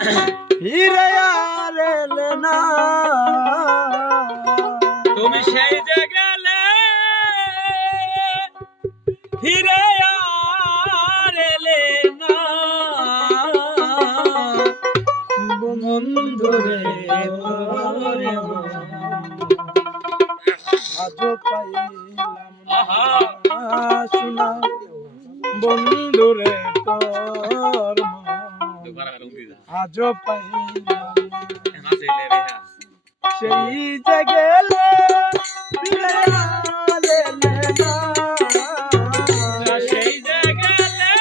ফিরে আর এলে না তুমি সেই যে গেলে ফিরে আর এলে না বন্ধুরে তোরে আজও পাইলাম না শোনা বন্ধুরে তোর আজও পাইলাম সেই যে গেলে ফিরে আর এলে না সেই যে গেলে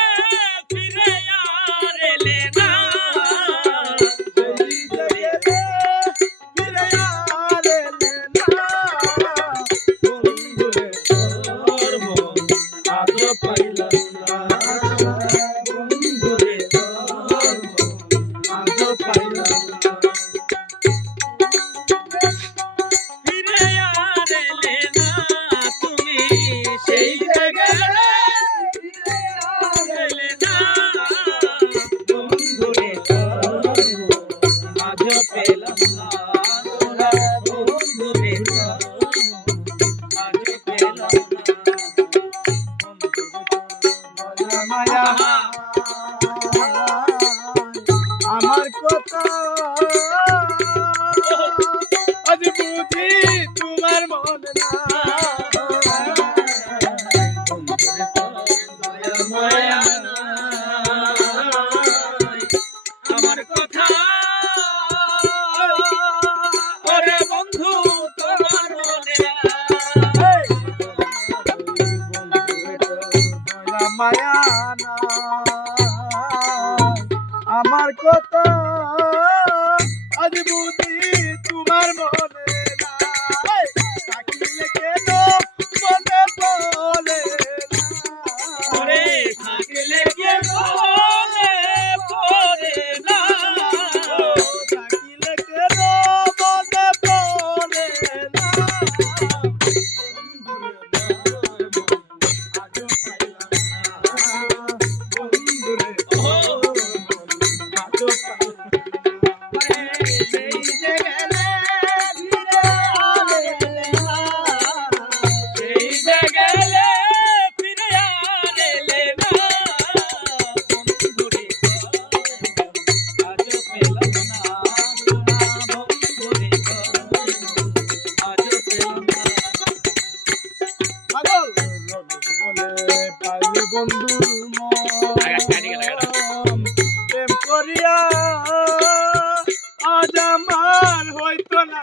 ফিরে আর এলে না সেই যে গেলে ফিরে আর এলে না বন্ধুরে তোর মন আজও পাইলাম না বন্ধুরে তোর মন আজও পাইলাম না ফিরে আর এলে না তুমি সেই যে গেলে ফিরে আর এলে না বন্ধুরে তোর মন আজও পেলাম না তোরা বন্ধুরে তোর মন আজও পেলাম না মায়া আমার কথা আজ বুঝি তোমার মনে না বন্ধুরে তোর মায়া আমার কথা ওরে বন্ধু তোমার মনে নাই মায়া না আমার কথা আজ বুঝি তোমার মনে নাই থাকিলে কেন মনে পড়ে ওরে থাকলে কে বলে পড়ে না থাকিলে কেন মনে পড়ে না বন্ধুরে আজও পাইলাম না সেই যে গেলে ফিরে আর এলে না সেই যে গেলে ফিরে আর এলে না বন্ধুরে আজ পেলাম না বন্ধুরে আজ পেলাম না পাগল বলে পাইলে বন্ধুর মন প্রেম করিয়া আজ আমার হইতো না